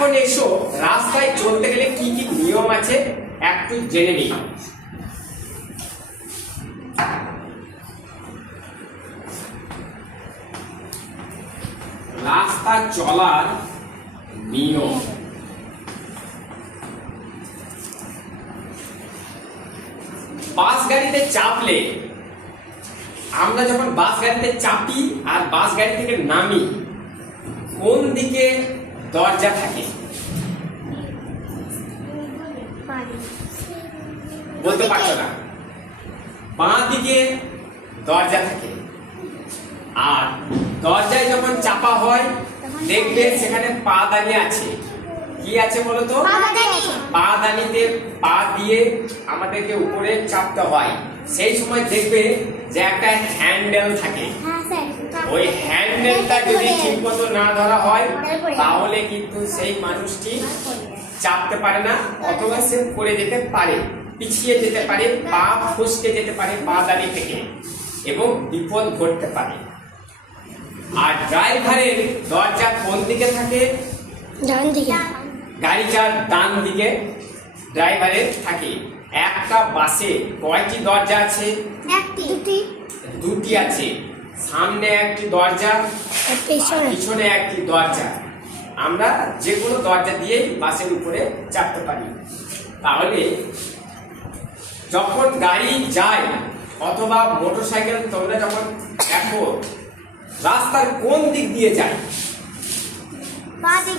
এখন এসো রাস্তায় চলতে গেলে কি কি নিয়ম আছে একটু জেনে নিই। রাস্তা চলার নিয়ম। বাস গাড়িতে চাপলে, আমরা যখন বাস গাড়িতে চাপি আর বাস গাড়ি থেকে নামি, কোন দিকে দরজা থাকে বলতে পারছো না? বাঁ দিকে দরজা থাকে। আর দরজায় যখন চাপা হয় দেখবে সেখানে পাদানি আছে। কি আছে বলো তো? পাদানিতে পা দিয়ে আমাদেরকে উপরে চাপতে হয়। সেই সময় দেখবে যে একটা হ্যান্ডেল থাকে। ওই হ্যান্ডেলটা যদি ঠিক মতো না ধরা হয় তাহলে কিন্তু সেই মানুষটি চাপতে পারে না, অথবা সে পড়ে যেতে পারে, পিছিয়ে যেতে পারে, পা ফসকে যেতে পারে পাদানি থেকে, এবং বিপদ ঘটতে পারে। আর ড্রাইভারের দরজা কোন দিকে থাকে? ডান দিকে। গাড়িটার ডান দিকে ড্রাইভারের থাকে। একটা বাসে কয়টি দরজা আছে? দুটি আছে। সামনে একটি দরজা, পিছনে একটি দরজা। আমরা যে কোনো দরজা দিয়েই বাসের উপরে চাপতে পারি। তাহলে যখন গাড়ি যায় অথবা মোটরসাইকেল, তোমরা যখন দেখো রাস্তার কোন দিক দিয়ে যায়? বাঁ দিক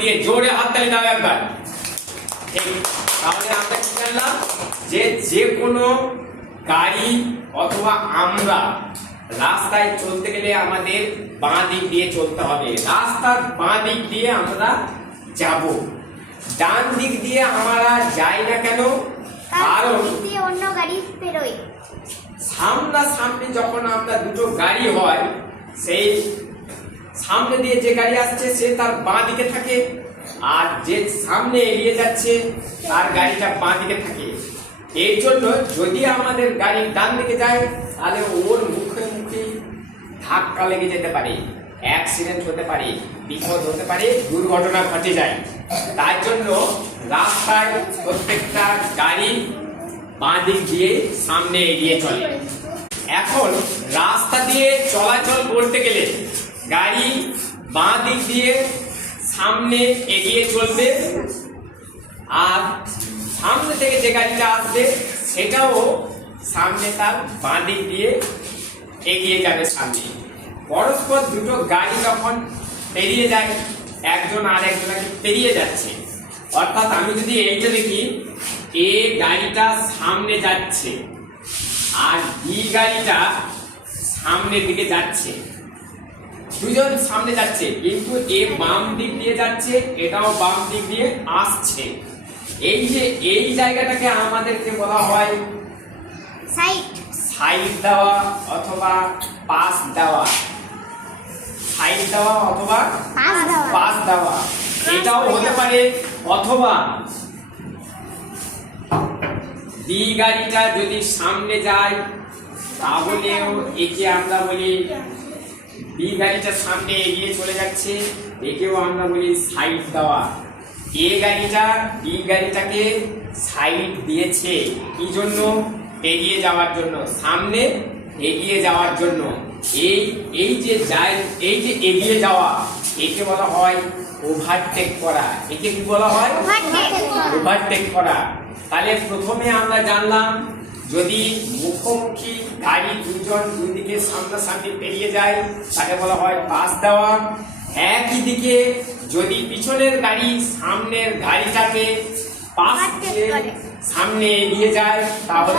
দিয়ে। জোরে হাততালি দাও একবার। তাহলে আমরা কি জানলাম যে যে কোনো গাড়ি অথবা আমরা রাস্তায় চলতে গেলে আমাদের বাঁ দিক দিয়ে চলতে হবে। রাস্তার বাঁ দিক দিয়ে আমরা যাব। ডান দিক দিয়ে আমরা যাই না কেন? কারণ অন্য গাড়ি বেরোয়। সামনাসামনি যখন আমরা দুটো গাড়ি হয়, সেই সামনে দিয়ে যে গাড়ি আসছে সে তার বাঁ দিকে থাকে, আর যে সামনে এগিয়ে যাচ্ছে তার গাড়িটা বাঁ দিকে থাকে। এই জন্য যদি আমাদের গাড়ি ডান দিকে যায় তাহলে ওর মুখে মুখে ধাক্কা লেগে যেতে পারে, অ্যাক্সিডেন্ট হতে পারে, বিপদ হতে পারে, দুর্ঘটনা ঘটে যায়। তাই জন্য রাস্তায় প্রত্যেকটা গাড়ি বাঁ দিক দিয়ে সামনে এগিয়ে চলে। এখন রাস্তা দিয়ে চলাচল করতে গেলে গাড়ি বাঁ দিক দিয়ে সামনে এগিয়ে চলবে, আর সামনে থেকে যে গাড়িটা আসবে সেটাও সামনে তার বাঁ দিক দিয়ে এগিয়ে যাবে সামনে। পরস্পর দুটো গাড়ি যখন পেরিয়ে যায়, একজন আর একজনকে পেরিয়ে যাচ্ছে, অর্থাৎ আমি যদি এইটা দেখি, এ গাড়িটা সামনে যাচ্ছে আর বি গাড়িটা সামনের দিকে যাচ্ছে, দুজন সামনে যাচ্ছে, কিন্তু এ বাম দিক দিয়ে যাচ্ছে, এটাও বাম দিক দিয়ে আসছে। এই যে এই জায়গাটাকে আমাদেরকে বলা হয় সাইড দেওয়া অথবা পাস দেওয়া। সাইড দেওয়া অথবা পাস দেওয়া, এটাও হতে পারে। অথবা বি গাড়িটা যদি সামনে যায় তাহলেও একে আমরা বলি, বি গাড়িটা সামনে এগিয়ে চলে যাচ্ছে, একেও আমরা বলি সাইড দেওয়া। এ গাড়িটা বি গাড়িটাকে সাইড দিয়েছে, কি জন্য? এগিয়ে যাওয়ার জন্য, সামনে এগিয়ে যাওয়ার জন্য। এই যে এগিয়ে যাওয়া, একে বলা হয় ওভারটেক করা। একে কি বলা হয়? ওভারটেক করা। তাহলে প্রথমে আমরা জানলাম, যদি মুখোমুখি গাড়ি দুজন দুই দিকে সামনাসামনি পেরিয়ে যায় তাকে বলা হয় পাস দেওয়া। একই দিকে যদি পিছনের গাড়ি সামনের গাড়িটাকে পাস দিয়ে সামনে এগিয়ে যায় তাহলে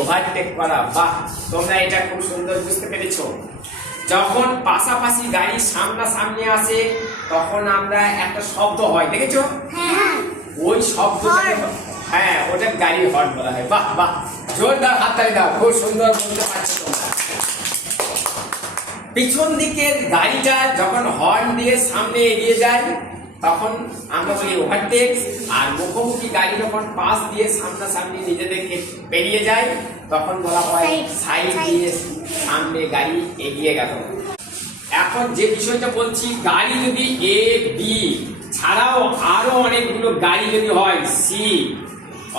ওভারটেক করা। বাহ, তোমরা এটা খুব সুন্দর বুঝতে পেরেছো। যখন পাশাপাশি গাড়ি সামনাসামনি আসে তখন আমরা একটা শব্দ হয়, দেখেছো? ওই শব্দটাকে, হ্যাঁ, ওটা গাড়ির হর্ন বলা হয়। বাহ বাহ, জোরদার হাততালি দাও, খুব সুন্দর বলতে পারছো তোমরা। পিছন দিকের গাড়িটা যখন হর্ন দিয়ে সামনে এগিয়ে যায় তখন আমরা বলি ওভারটেক, আর মুখোমুখি গাড়ি যখন পাশ দিয়ে সামনাসামনি নিজেদেরকে পেরিয়ে যায় তখন বলা হয় সাইড দিয়ে সামনে গাড়ি এগিয়ে গেল। এখন যে বিষয়টা বলছি, গাড়ি যদি এ বি ছাড়াও আরো অনেকগুলো গাড়ি যদি হয় সি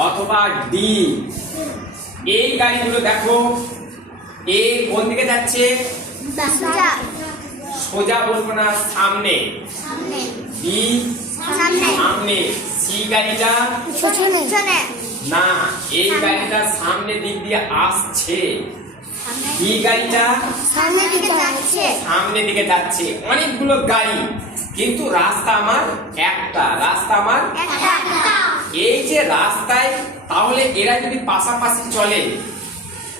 অথবা ডি, এই গাড়িগুলো দেখো, এ কোন দিকে যাচ্ছে? সোজা সোজা বলবো না, সামনে। সামনে বি সামনে সামনে। সি গাড়িটা পিছনে না, এই গাড়িটা সামনে দিক দিয়ে আসছে। বি গাড়িটা সামনের দিকে যাচ্ছে সামনে দিকে যাচ্ছে। অনেকগুলো গাড়ি, কিন্তু রাস্তা আমার একটা। রাস্তা আমার একটা এই যে রাস্তায়, তাহলে এরা যদি পাশাপাশি চলে,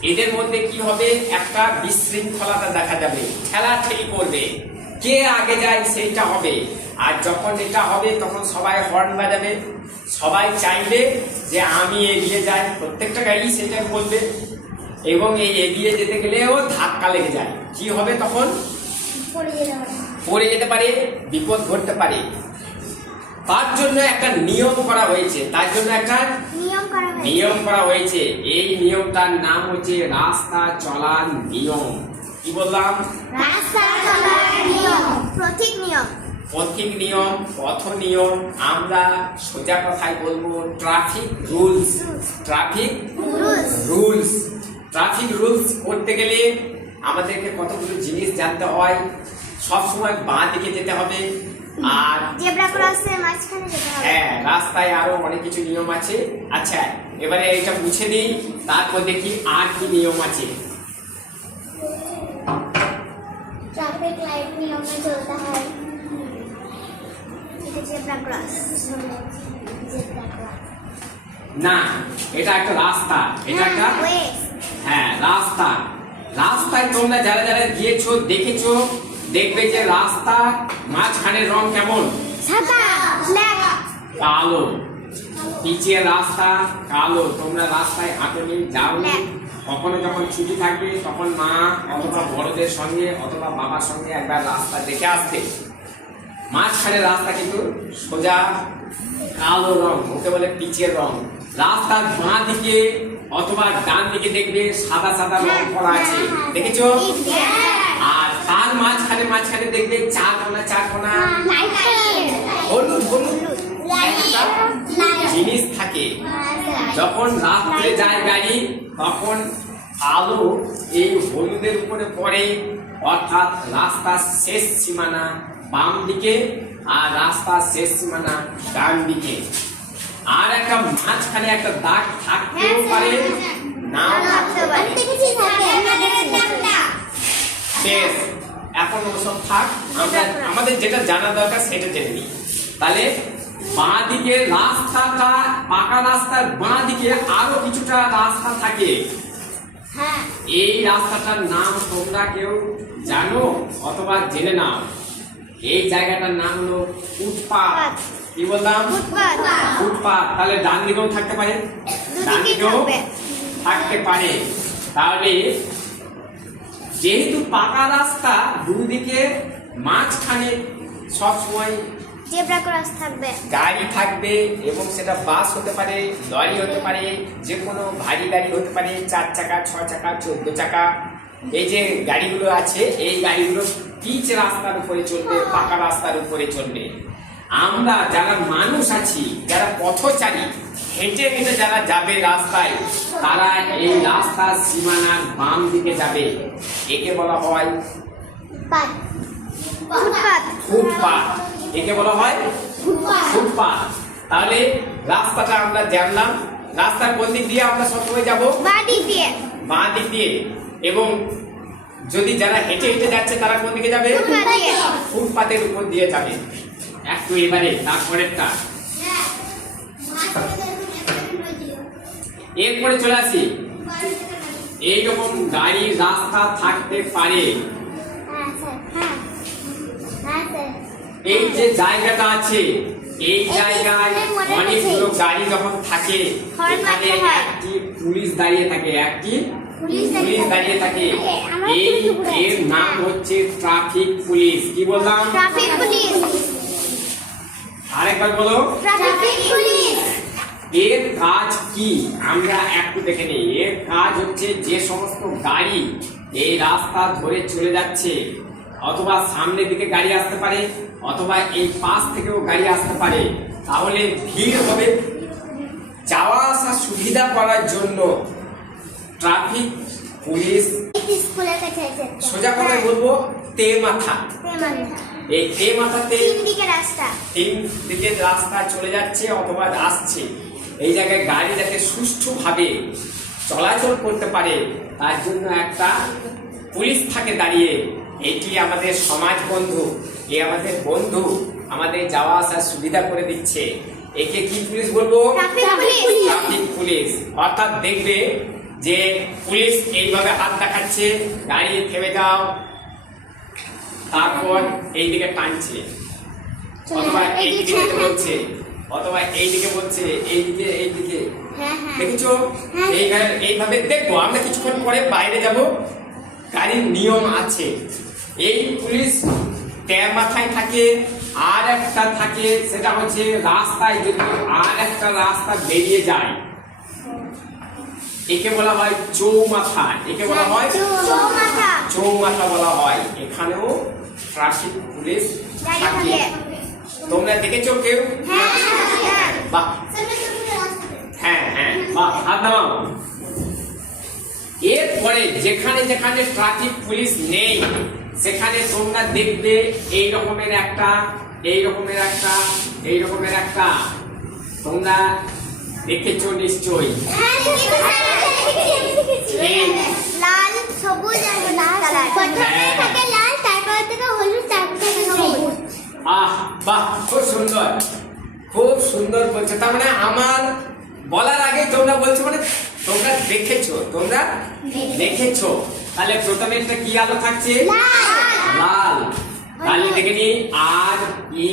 এদের মধ্যে কি হবে? একটা বিশৃঙ্খলতা দেখা যাবে, ঠেলাঠেলি করবে, কে আগে যায় সেইটা হবে। আর যখন এটা হবে তখন সবাই হর্ন বাজাবে, সবাই চাইবে যে আমি এগিয়ে যাই, প্রত্যেকটা গাড়ি সেটাই বলবে। এবং এই এগিয়ে যেতে গেলেও ধাক্কা লেগে যায়, কি হবে তখন? পড়ে যেতে পারে, বিপদ ঘটতে পারে। তার জন্য একটা নিয়ম করা হয়েছে, তার জন্য একটা নিয়ম করা হয়েছে। এই নিয়মটার নাম হচ্ছে রাস্তা চলার নিয়ম। কি বললাম? রাস্তা চলার নিয়ম, পথিক নিয়ম। পথিক নিয়ম, পথ নিয়ম, আমরা সোজা কথায় বলবো traffic rules. Traffic rules. Traffic rules করতে গেলে আমাদেরকে কতগুলো জিনিস জানতে হয়। সবসময় বাঁ দিকে যেতে হবে, আর জেব্রা ক্রসের মাঝখানে যেতে হবে। হ্যাঁ, রাস্তায় আরো অনেক কিছু নিয়ম আছে। আচ্ছা, এবারে এটা মুছে দিই, তারপর দেখি আর কি নিয়ম আছে। ট্রাফিক লাইট নিয়মে চলতে হয়। এটা জেব্রা ক্রস। জেব্রা ক্রস না, এটা একটা রাস্তা, এটা একটা হ্যাঁ রাস্তা। রাস্তায় তোমরা যারা যারা গিয়েছো দেখেছো, দেখবে যে রাস্তা মাঝখানের রং কেমন? সাদা, ব্ল্যাক, কালো। পিচের রাস্তা কালো। তোমরা রাস্তায় হাঁটনি, যাওনি, কখনো যখন ছুটি থাকবে তখন মা অথবা বড়দের সঙ্গে অথবা বাবার সঙ্গে একবার রাস্তা দেখে আসতে। মাঝখানের রাস্তা কিন্তু সোজা কালো রং, ওকে বলে পিচের রং। রাস্তার বাঁ দিকে অথবা ডান দিকে দেখবে সাদা সাদা রং করা আছে, দেখেছো? আর তার মাঝখানে মাঝখানে দেখবে চার কোনা হলুদ হলুদ একটা জিনিস থাকে। যখন রাত্রে যায় গাড়ি, তখন আলো এই হলুদের উপরে পড়ে, অর্থাৎ রাস্তার শেষ সীমানা বাম দিকে আর রাস্তার শেষ সীমানা ডান দিকে। আর একটা মাঝখানে একটা দাগ থাকতেও পারে, নাও থাকতে পারে। বেশ, এখন ওসব থাক, আমরা আমাদের যেটা জানা দরকার সেটা জেনে নিই। তাহলে বাঁ দিকে রাস্তাটা, পাকা রাস্তার বাঁ দিকে আরো কিছুটা রাস্তা থাকে। এই রাস্তাটার নাম তোমরা কেউ জানো অথবা জেনে নাও। এই জায়গাটার নাম হলো ফুটপাত। কি বললাম? ফুটপাত। তাহলে ডান দিকেও থাকতে পারে, ডান দিকেও থাকতে পারে। তাহলে যেহেতু পাকা রাস্তা, দুদিকে মাঝখানে সবসময় জেব্রা ক্রস থাকবে, গাড়ি থাকবে, এবং সেটা বাস হতে পারে, লরি হতে পারে, যে কোনো ভারী গাড়ি হতে পারে, 4 চাকা, 6 চাকা, 14 চাকা। এই যে গাড়িগুলো আছে, এই গাড়িগুলো পিচ রাস্তার উপরে চলবে, পাকা রাস্তার উপরে চলবে। আমরা যারা মানুষ আছি, যারা পথচারী, হেঁটে হেঁটে যারা যাবে রাস্তায়, তারা এই রাস্তার সীমানার বাম দিকে যাবে। একে বলা হয় ফুটপাত। একে বলা হয় ফুটপাত। তাহলে রাস্তাটা আমরা জানলাম, রাস্তার কোন দিক দিয়ে আমরা সবসময় যাবো? বাঁ দিক দিয়ে। এবং যদি যারা হেঁটে হেঁটে যাচ্ছে তারা কোন দিকে যাবে? ফুটপাতের উপর দিয়ে যাবে। একটু এবারে তারপরেরটা, এরপরে চলে আসি। এইরকম গাড়ি রাস্তা থাকতে পারে। এই যে জায়গাটা আছে, এই জায়গায় অনেকগুলো গাড়ি যখন থাকে, এখানে একটি পুলিশ দাঁড়িয়ে থাকে, একটি পুলিশ দাঁড়িয়ে থাকে। এই এর নাম হচ্ছে ট্রাফিক পুলিশ। কি বললাম? Traffic police. আরেকবার বলো। Traffic police. এর কাজ কি আমরা একটু দেখে নিই। এর কাজ হচ্ছে যে সমস্ত গাড়ি এই রাস্তা ধরে চলে যাচ্ছে, অথবা সামনের দিকে গাড়ি আসতে পারে, অথবা এই পাশ থেকেও গাড়ি আসতে পারে। তাহলে ভিড় হবে। যাওয়া আসা সুবিধা করার জন্য ট্রাফিক পুলিশ, স্কুলের কাছে আছে সোজা কথায় বলবো, তে মাথা। এই তে মাথাতে তিন দিকে রাস্তা, তিন দিকে রাস্তা চলে যাচ্ছে অথবা আসছে। এই জায়গায় গাড়ি যাতে সুষ্ঠুভাবে চলাচল করতে পারে তার জন্য একটা পুলিশ থাকে দাঁড়িয়ে। এটি আমাদের সমাজ বন্ধু, এ আমাদের বন্ধু, আমাদের যাওয়া আসার সুবিধা করে দিচ্ছে। একে কি পুলিশ বলবো? Traffic police. অর্থাৎ দেখবে যে পুলিশ এইভাবে হাত দেখাচ্ছে, গাড়ি থেমে যাও, তারপর এইদিকে টানছে, অথবা এইদিকে যেতে বলছে, অথবা এইদিকে বলছে, এইদিকে এইদিকে। হ্যাঁ হ্যাঁ দেখেছো? এইভাবে দেখবো আমরা কিছুক্ষণ পরে বাইরে যাব। গাড়ির নিয়ম আছে। এই পুলিশ ট্যাব মাথায় থাকে। আর একটা থাকে, সেটা হচ্ছে রাস্তায় যদি আর একটা রাস্তা বেরিয়ে যায়, একে বলা হয় চৌমাথা। একে বলা হয় চৌমাথা। চৌমাথা বলা হয়। এখানেও ট্রাফিক পুলিশ থাকে। তোমরা দেখেছো কেউ? বাহ, হ্যাঁ হ্যাঁ, বাহ, হাত নামাও। এরপরে যেখানে যেখানে ট্রাফিক পুলিশ নেই সেখানে তোমরা দেখবে এই রকমের একটা, এই রকমের একটা, এই রকমের একটা, তোমরা দেখেছো নিশ্চয়ই। লাল, সবুজ আর লাল কালার। প্রথমে থাকে লাল, তারপর থেকে হলুদ, তারপর থেকে সবুজ। আহ, বাহ, খুব সুন্দর, খুব সুন্দর বলছো। তার মানে আমার বলার আগে তোমরা বলছো, মানে তোমরা দেখেছো, তোমরা দেখেছো। তাহলে প্রথমে একটা কি আলো থাকছে? লাল। তাহলে দেখে নি, আর ই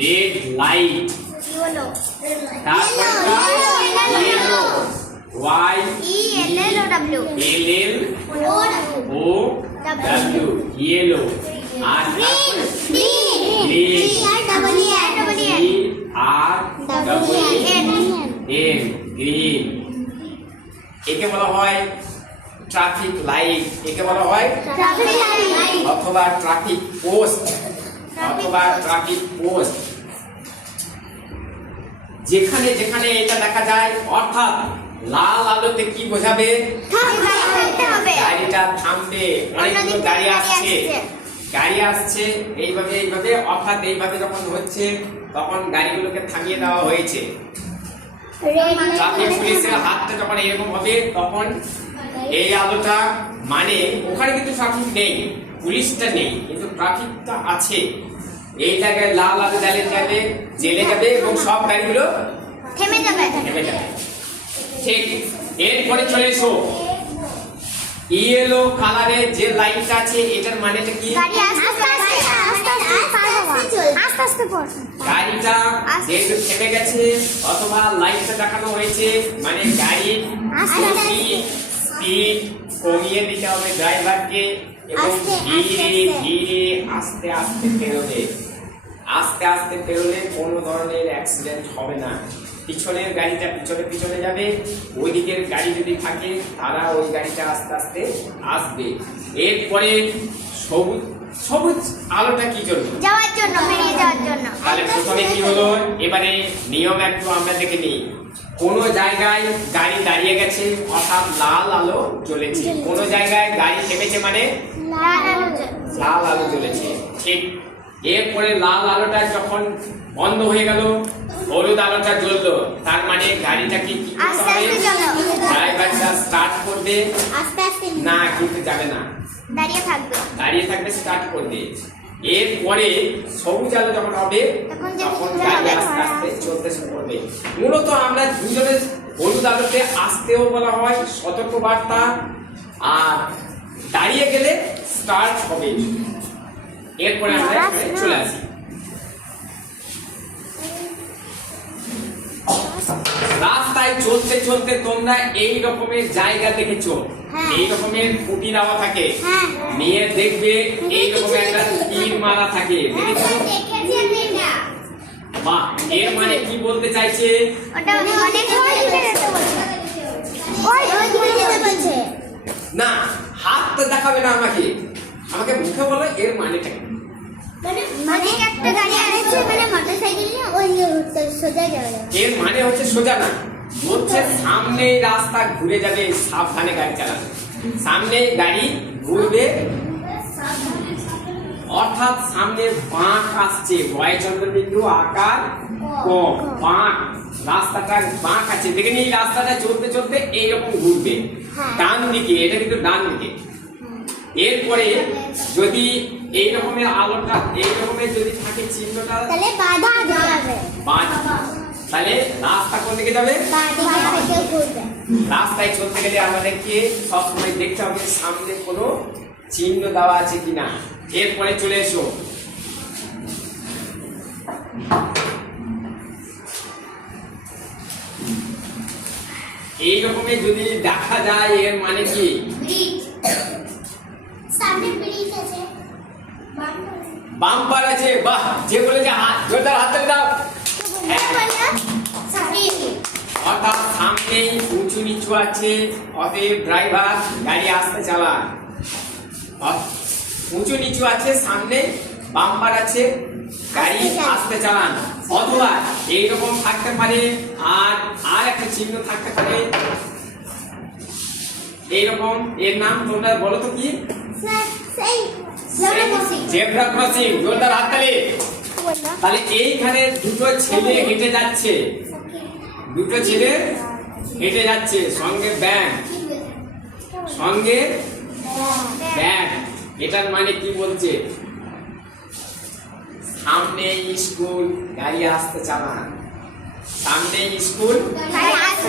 রেড লাইট। তারপর ইয়েলো, ওয়াই এল এল ও ডব্লিউ, ইয়েলো। আর গ্রিন, আর এন, গ্রিন। একে বলা হয় ট্রাফিক লাইট, একে বলা হয় অথবা ট্রাফিক পোস্ট, অথবা ট্রাফিক পোস্ট। যেখানে যেখানে এটা দেখা যায়, অর্থাৎ লাল আলোতে কি বোঝাবে? গাড়িটা থামবে। অনেকগুলো গাড়ি আসছে, গাড়ি আসছে এইভাবে এইভাবে, অর্থাৎ এইভাবে যখন হচ্ছে তখন গাড়িগুলোকে থামিয়ে দেওয়া হয়েছে। ট্রাফিক পুলিশের হাতটা যখন এরকম হবে তখন এই আলোটা, মানে ওখানে কিন্তু ট্রাফিক নেই, পুলিশটা নেই, কিন্তু ট্রাফিকটা আছে। এই জায়গায় লাল আলো জ্বেলে যাবে এবং সব গাড়িগুলো থেমে যাবে। ঠিক। এরপরে চলে এসো, ইয়েলো কালারের যে লাইটটা আছে, এটার মানেটা কি? গাড়িটা যেহেতু থেমে গেছে অথবা লাইটটা দেখানো হয়েছে, মানে গাড়ির স্পিড কমিয়ে দিতে হবে ড্রাইভারকে, এবং ধীরে ধীরে আস্তে আস্তে বেরোবে। আস্তে আস্তে বেরোলে কোনো ধরনের অ্যাক্সিডেন্ট হবে না। পিছনের গাড়িটা পিছনে পিছনে যাবে, ওই দিকের গাড়ি যদি থাকে তারা ওই গাড়িটা আস্তে আস্তে আসবে। এরপরে সবুজ, সবুজ আলোটা কি জন্য? যাওয়ার জন্য, বেরিয়ে যাওয়ার জন্য। তাহলে প্রথমে কি হলো, এবারে নিয়ম একটু আমরা দেখে নিই। কোন জায়গায় গাড়ি দাঁড়িয়ে গেছে অর্থাৎ লাল আলো জ্বলেছে, কোন জায়গায় গাড়ি থেমেছে মানে লাল আলো জ্বলেছে। ঠিক। এরপরে লাল আলোটা যখন বন্ধ হয়ে গেল, হলুদ আলোটা জ্বললো, তার মানে গাড়িটাকে কি করতে হবে? ড্রাইভারটা স্টার্ট করবে না, কিন্তু যাবে না, দাঁড়িয়ে থাকবে, দাঁড়িয়ে থাকবে, স্টার্ট করবে। এরপরে সবুজ আলো যখন হবে তখন গাড়ি আস্তে আস্তে চলতে শুরু করবে। মূলত আমরা দুজনের হলুদ আলোতে আসতেও বলা হয় সতর্ক বার্তা, আর দাঁড়িয়ে গেলে স্টার্ট হবে। এরপরে আমরা এখানে চলে আসি। রাস্তায় চলতে চলতে তোমরা এই রকমের জায়গা দেখেছো, এই রকমের খুঁটি দেওয়া থাকে, নিয়ে দেখবে এই রকমের একটা তীর মারা থাকে, দেখেছো? বাহ, এর মানে কি বলতে চাইছে? না, হাত তো দেখাবে না আমাকে, আমাকে মুখে বলো এর মানেটা কি? মানে একটা গাড়ি আসছে মানে মোটরসাইকেল নিয়ে ওই সোজা যাবে। এর মানে হচ্ছে সোজা না, হচ্ছে সামনে রাস্তা ঘুরে যাবে, সাবধানে গাড়ি চালাবে। সামনে গাড়ি ঘুরবে, অর্থাৎ সামনে বাঁক আসছে, বয় চন্দ্রবিন্দু আকার ক, বাঁক, রাস্তাটার বাঁক আছে। দেখে নিই রাস্তাটা চলতে চলতে এইরকম ঘুরবে ডান দিকে, এটা কিন্তু ডান দিকে। এরপরে যদি এই রকমের আলোটা এই রকমের যদি থাকে চিহ্নটা, তাহলে বাঁ দিকে যাবে। তাহলে রাস্তা কোন দিকে যাবে? বাঁ দিকে থেকে ঘুরবে। রাস্তায় চলতে গেলে আমাদেরকে সবসময় দেখতে হবে সামনে কোনো চিহ্ন দেওয়া আছে কিনা। এরপরে চলে এসো, এই রকমের যদি দেখা যায় এর মানে কি? ব্রিজ, সামনে ব্রিজ আছে, বাম্পার আছে। বাহ, যে বলেছে হাত জোরদার হাতে দাও। অর্থাৎ সামনেই উঁচু নিচু আছে, অতএব ড্রাইভার গাড়ি আস্তে চালান। উঁচু নিচু আছে, সামনে বাম্পার আছে, গাড়ি আস্তে চালান। অথবা এইরকম থাকতে পারে, আর একটা চিহ্ন থাকতে পারে এইরকম। এর নাম তোমরা বলো তো কি? Zebra crossing. জোরদার হাততালি। তাহলে এইখানে দুটো ছেলে হেঁটে যাচ্ছে, দুটো ছেলে হেঁটে যাচ্ছে, সঙ্গে ব্যাগ, সঙ্গে ব্যাগ। এটার মানে কি বলছে? সামনে স্কুল, গাড়ি আসতে চালান। সামনে স্কুল, গাড়ি আসতে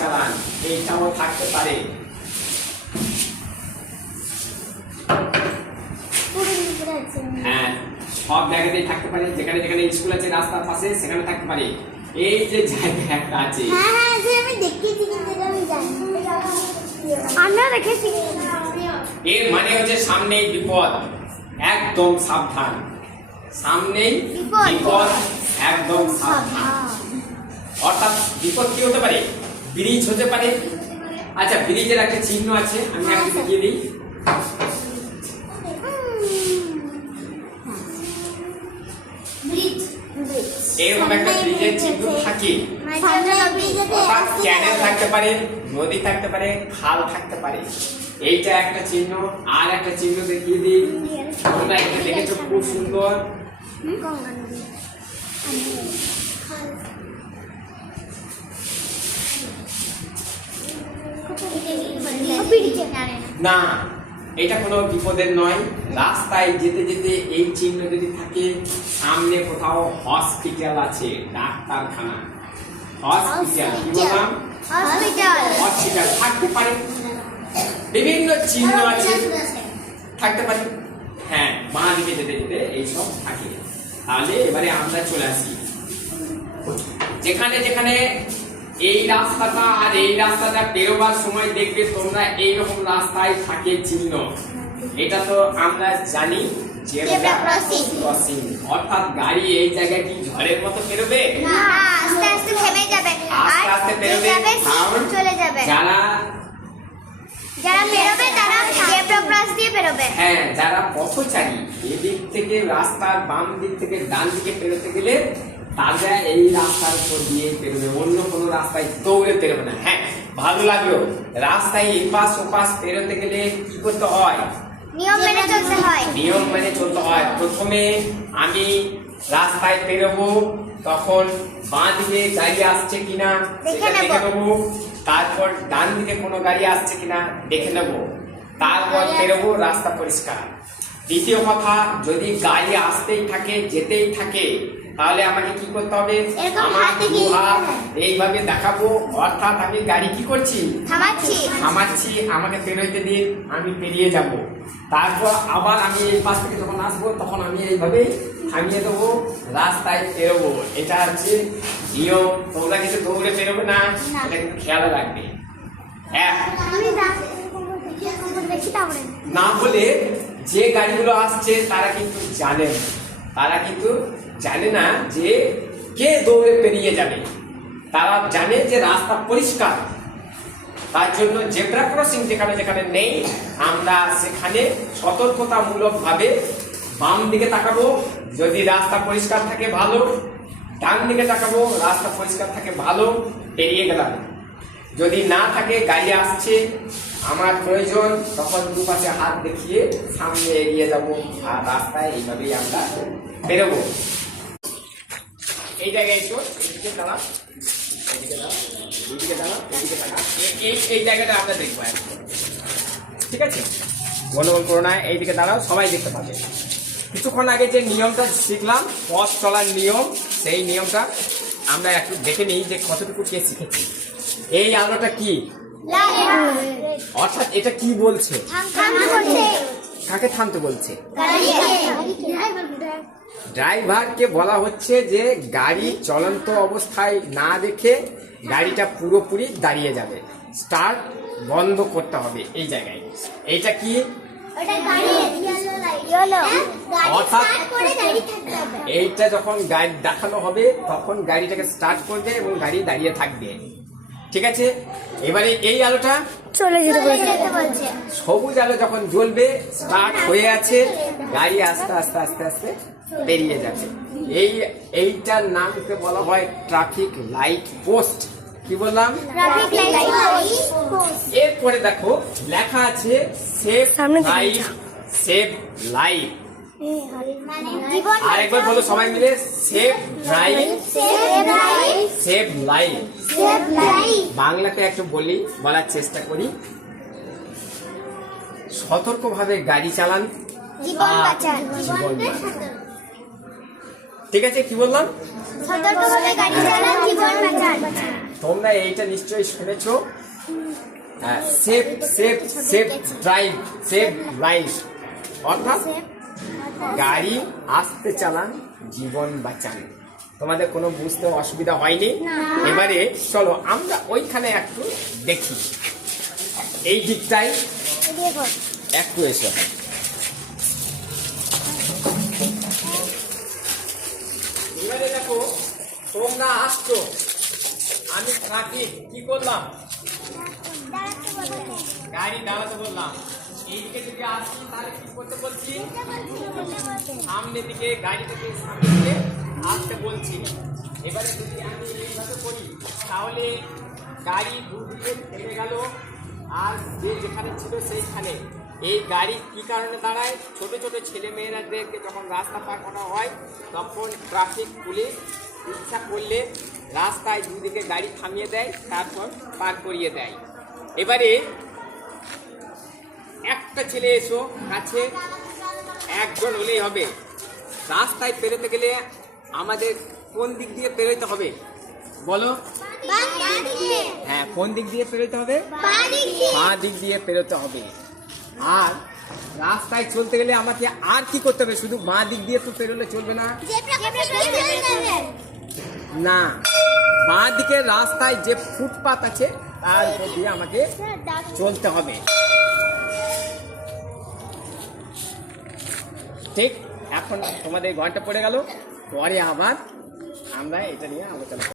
চালান। এইটাও থাকতে পারে। হ্যাঁ, সব জায়গাতেই থাকতে পারে। যেখানে যেখানে স্কুল আছে রাস্তার পাশে সেখানে থাকতে পারে। এই যে জায়গা একটা আছে, আমি দেখেছি কিন্তু আমি জানি আমরা দেখেছি। এর মানে হচ্ছে সামনেই বিপদ, একদম সাবধান। সামনেই বিপদ, একদম সাবধান। অর্থাৎ বিপদ কি হতে পারে? ব্রিজ হতে পারে। আচ্ছা, ব্রিজের একটা চিহ্ন আছে, আমি একটু দেখিয়ে দিই। এরকম একটা ব্রিজের চিহ্ন থাকে। অর্থাৎ ক্যানেল থাকতে পারে, নদী থাকতে পারে, খাল থাকতে পারে। এইটা একটা চিহ্ন। আর একটা চিহ্ন দেখিয়ে দিই, তোমরা এটা দেখেছো খুব সুন্দর। না, এটা কোনো বিপদের নয়। রাস্তায় যেতে যেতে এই চিহ্ন যদি থাকে, সামনে কোথাও হসপিটাল আছে, ডাক্তারখানা, হসপিটাল, কি বললাম? হসপিটাল থাকতে পারে। বিভিন্ন চিহ্ন আছে, থাকতে পারে। হ্যাঁ, বাঁ দিকে যেতে যেতে এইসব থাকে। তাহলে এবারে আমরা চলে আসি, যেখানে যেখানে এই রাস্তাটা আর এই রাস্তাটা পেরোবার সময় দেখবে তোমরা এইরকম রাস্তায় থাকে চিহ্ন। এটা তো আমরা জানি জেব্রা ক্রসিং। অর্থাৎ গাড়ি এই জায়গায় কি ঝড়ের মতো পেরোবে? আস্তে আস্তে থেমে যাবে, আস্তে আস্তে পেরোবে। চলে যাবে। যারা পেরোবে তারা জেব্রা ক্রস দিয়ে পেরোবে। হ্যাঁ, যারা পথচারী এদিক থেকে রাস্তার বাম দিক থেকে ডান দিকে পেরোতে গেলে তারা এই রাস্তার উপর দিয়ে পেরোবে, অন্য কোনো রাস্তায় দৌড়ে পেরোবে না। হ্যাঁ, ভালো লাগলো। রাস্তায় এপাশ ওপাশ পেরোতে গেলে কি করতে হয়? নিয়ম মেনে চলতে হয়। নিয়ম মেনে চলতে হয়। প্রথমে আমি রাস্তায় পেরোবো, তখন বাঁ দিকে গাড়ি আসছে কিনা সেটা দেখে নেবো। তারপর ডান দিকে কোনো গাড়ি আসছে কিনা দেখে নেবো। তারপর পেরোবো, রাস্তা পরিষ্কার। দ্বিতীয় কথা, যদি গাড়ি আসতেই থাকে, যেতেই থাকে, তাহলে আমাকে কি করতে হবে? আমার দু হাত এইভাবে দেখাবো, অর্থাৎ আমি গাড়ি কি করছি? থামাচ্ছি, আমাকে পেরোইতে দিন, আমি পেরিয়ে যাব। তারপর আবার আমি এই পাশ থেকে যখন আসবো তখন আমি এইভাবে থামিয়ে দেবো, রাস্তায় পেরোবো। এটা হচ্ছে নিয়ম। তোমরা কিন্তু দৌড়ে পেরোবে না, এটা কিন্তু খেয়াল রাখবে। হ্যাঁ, না বলে যে গাড়িগুলো আসছে তারা কিন্তু জানে না যে কে দৌড়ে পেরিয়ে যাবে। তারা জানে যে রাস্তা পরিষ্কার, তার জন্য জেব্রা ক্রসিং যেখানে যেখানে নেই আমরা সেখানে সতর্কতামূলক ভাবে বাম দিকে তাকাবো, যদি রাস্তা পরিষ্কার থাকে ভালো, ডান দিকে তাকাবো, রাস্তা পরিষ্কার থাকে ভালো, পেরিয়ে গেলাম। যদি না থাকে গাড়ি আসছে আমার প্রয়োজন, তখন দুপাশে হাত দেখিয়ে সামনে এগিয়ে যাব, আর রাস্তায় এইভাবেই আমরা বেরোবো। এই জায়গায় এসো, এদিকে দাঁড়াও, এদিকে দাঁড়াও, এদিকে দাঁড়াও, এদিকে দাঁড়াও, এই জায়গাটা আমরা দেখবো একদম। ঠিক আছে, গন্ডগোল করো না, এইদিকে দাঁড়াও, সবাই দেখতে পাবে। কিছুক্ষণ আগে যে নিয়মটা শিখলাম পথ চলার নিয়ম, সেই নিয়মটা আমরা একটু দেখে নিই যে কতটুকু কে শিখেছি। এই আলোটা কি, অর্থাৎ এটা কি বলছে, কাকে থামতে বলছে? ড্রাইভারকে বলা হচ্ছে যে গাড়ি চলন্ত অবস্থায় না দেখে গাড়িটা পুরোপুরি দাঁড়িয়ে যাবে, স্টার্ট বন্ধ করতে হবে এই জায়গায়। এইটা কি, অর্থাৎ এইটা যখন গাড়ি দেখানো হবে তখন গাড়িটাকে স্টার্ট করবে এবং গাড়ি দাঁড়িয়ে থাকবে। ঠিক আছে, এবারে এই আলোটা চলে যেতে বলছে। সবুজ আলো যখন জ্বলবে, স্টার্ট হয়ে আছে, গাড়ি আস্তে আস্তে আস্তে আস্তে বেরিয়ে যাবে। এইটার নামকে বলা হয় ট্রাফিক লাইট পোস্ট। কি বললাম? এরপরে দেখো লেখা আছে সেভ লাইফ, সেভ লাইফ। আরেকবার বলো সবাই মিলে, সেভ ড্রাইভ, সেভ লাইফ। বাংলাতে একটু বলার চেষ্টা করি। সতর্কভাবে গাড়ি চালান, জীবন বাঁচান। ঠিক আছে, কি বললাম? সতর্কভাবে গাড়ি চালান, জীবন বাঁচান। তোমরা এইটা নিশ্চয়ই শুনেছো, save save save drive, save life, অর্থাৎ গাড়ি আস্তে চালান, জীবন বাঁচান। তোমাদের কোনো বুঝতে অসুবিধা হয়নি? এবারে চলো আমরা ওইখানে একটু দেখি, এই দিকটাই একটু এসো। এবারে দেখো তোমরা আসছো, আমি ট্রাফিক কি করলাম, গাড়ি দাঁড়াতে বললাম। এইদিকে যদি আসি তাহলে কি করতে বলছি, সামনের দিকে গাড়িটাকে সামনে দিকে আসতে বলছি। এবারে যদি আমি এইভাবে করি তাহলে গাড়ি দুদিকে থেমে গেল, আর যে যেখানে ছিল সেইখানে। এই গাড়ি কি কারণে দাঁড়ায়, ছোট ছোট ছেলে মেয়েরাদেরকে যখন রাস্তা পার করা হয় তখন ট্রাফিক পুলিশ ইচ্ছা করলে রাস্তায় দুদিকে গাড়ি থামিয়ে দেয়, তারপর পার করিয়ে দেয়। এবারে একটা ছেলে এসো কাছে, একজন হলেই হবে। রাস্তায় পেরোতে গেলে আমাদের কোন দিক দিয়ে পেরোতে হবে বলো? হ্যাঁ, কোন দিক দিয়ে পেরোতে হবে? বাঁ দিক দিয়ে পেরোতে হবে। আর রাস্তায় চলতে গেলে আমাকে আর কি করতে হবে? শুধু বাঁ দিক দিয়ে তো পেরোলে চলবে না, না, বাঁ দিকের রাস্তায় যে ফুটপাত আছে তার উপর দিয়ে আমাকে চলতে হবে। ঠিক, এখন তোমাদের ঘন্টা পড়ে গেল, পরে আবার আমরা এটা নিয়ে আলোচনা